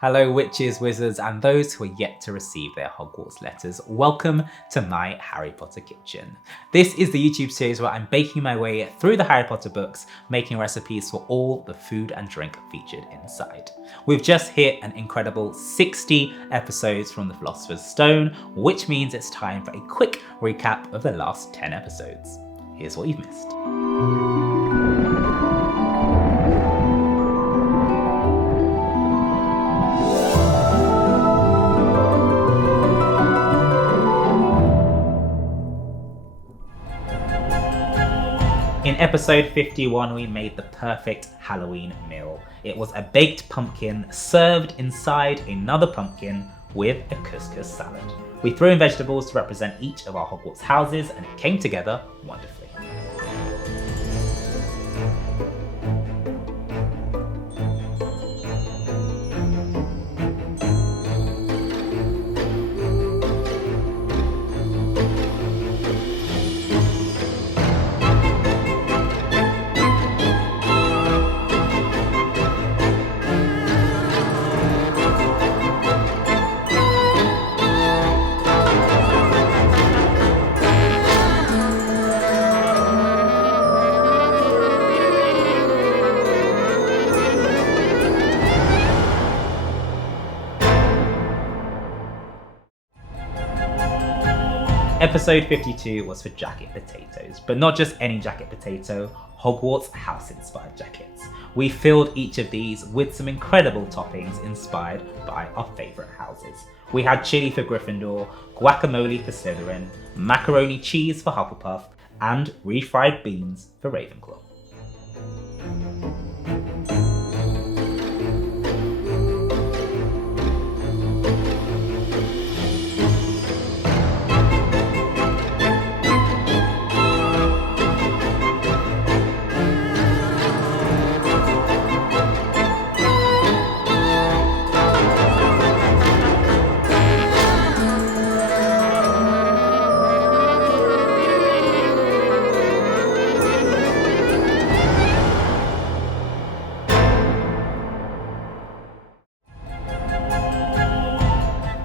Hello witches, wizards, and those who are yet to receive their Hogwarts letters. Welcome to my Harry Potter kitchen. This is the YouTube series where I'm baking my way through the Harry Potter books, making recipes for all the food and drink featured inside. We've just hit an incredible 60 episodes from the Philosopher's Stone, which means it's time for a quick recap of the last 10 episodes. Here's what you've missed. In episode 51, we made the perfect Halloween meal. It was a baked pumpkin served inside another pumpkin with a couscous salad. We threw in vegetables to represent each of our Hogwarts houses, and it came together wonderfully. Episode 52 was for jacket potatoes, but not just any jacket potato, Hogwarts house-inspired jackets. We filled each of these with some incredible toppings inspired by our favourite houses. We had chili for Gryffindor, guacamole for Slytherin, macaroni cheese for Hufflepuff, and refried beans for Ravenclaw.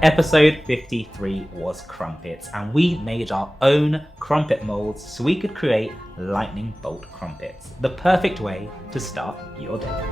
Episode 53 was crumpets, and we made our own crumpet molds so we could create lightning bolt crumpets, the perfect way to start your day.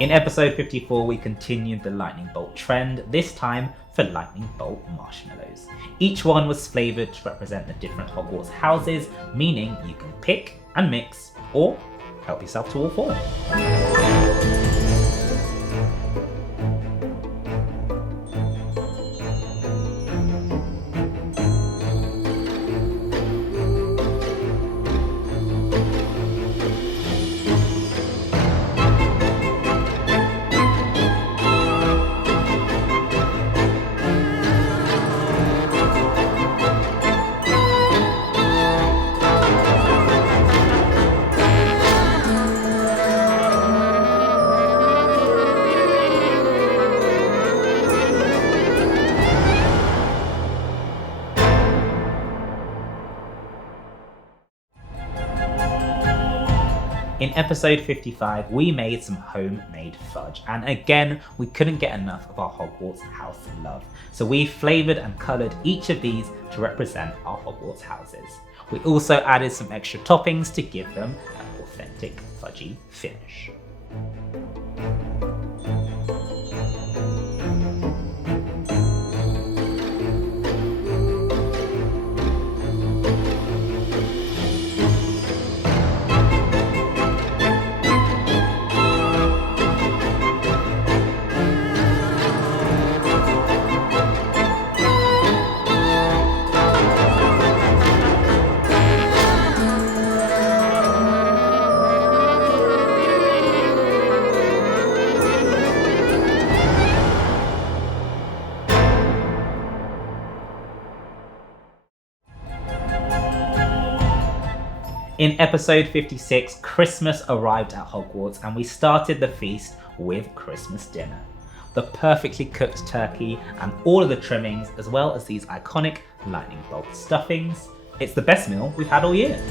In episode 54, we continued the lightning bolt trend, this time for lightning bolt marshmallows. Each one was flavoured to represent the different Hogwarts houses, meaning you can pick and mix or help yourself to all four. In episode 55, we made some homemade fudge, and again, we couldn't get enough of our Hogwarts house love. So we flavoured and coloured each of these to represent our Hogwarts houses. We also added some extra toppings to give them an authentic fudgy finish. In episode 56, Christmas arrived at Hogwarts and we started the feast with Christmas dinner. The perfectly cooked turkey and all of the trimmings, as well as these iconic lightning bolt stuffings. It's the best meal we've had all year.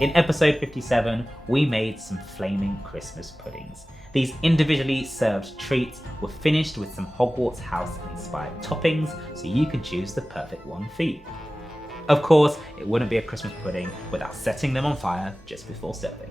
In episode 57, we made some flaming Christmas puddings. These individually served treats were finished with some Hogwarts house inspired toppings, so you can choose the perfect one for you. Of course, it wouldn't be a Christmas pudding without setting them on fire just before serving.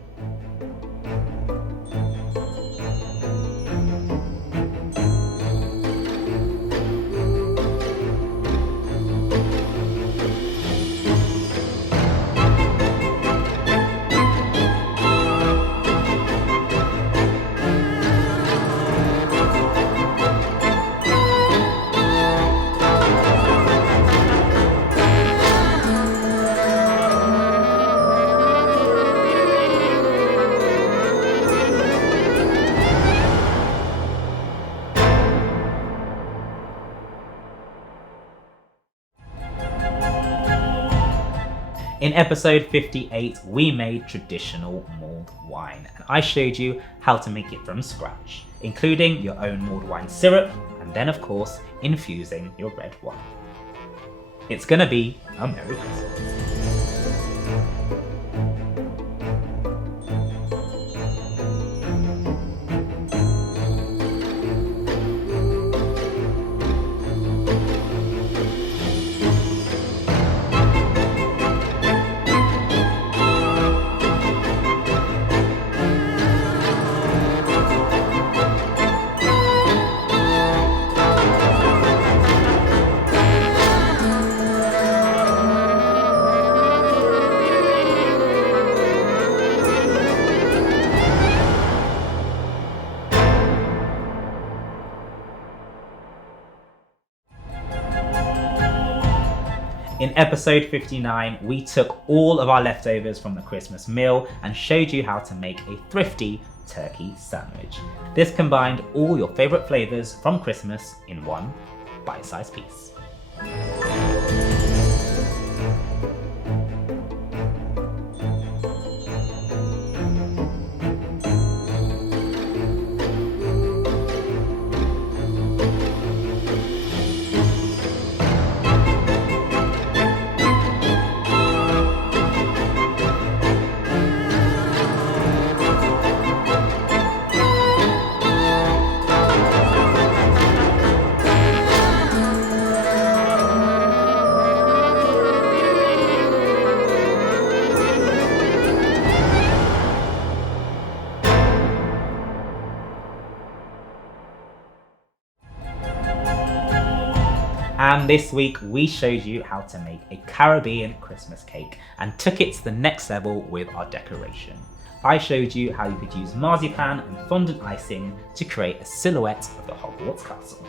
In episode 58, we made traditional mulled wine, and I showed you how to make it from scratch, including your own mulled wine syrup, and then of course, infusing your red wine. It's gonna be a Merry Christmas. In episode 59, we took all of our leftovers from the Christmas meal and showed you how to make a thrifty turkey sandwich. This combined all your favourite flavours from Christmas in one bite-sized piece. And this week we showed you how to make a Caribbean Christmas cake and took it to the next level with our decoration. I showed you how you could use marzipan and fondant icing to create a silhouette of the Hogwarts castle.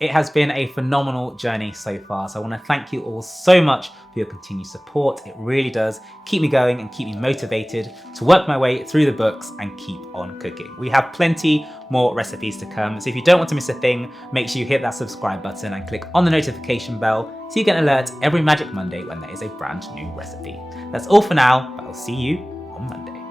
It has been a phenomenal journey so far, so I want to thank you all so much for your continued support. It really does keep me going and keep me motivated to work my way through the books and keep on cooking. We have plenty more recipes to come, so if you don't want to miss a thing, make sure you hit that subscribe button and click on the notification bell so you get an alert every Magic Monday when there is a brand new recipe. That's all for now, but I'll see you on Monday.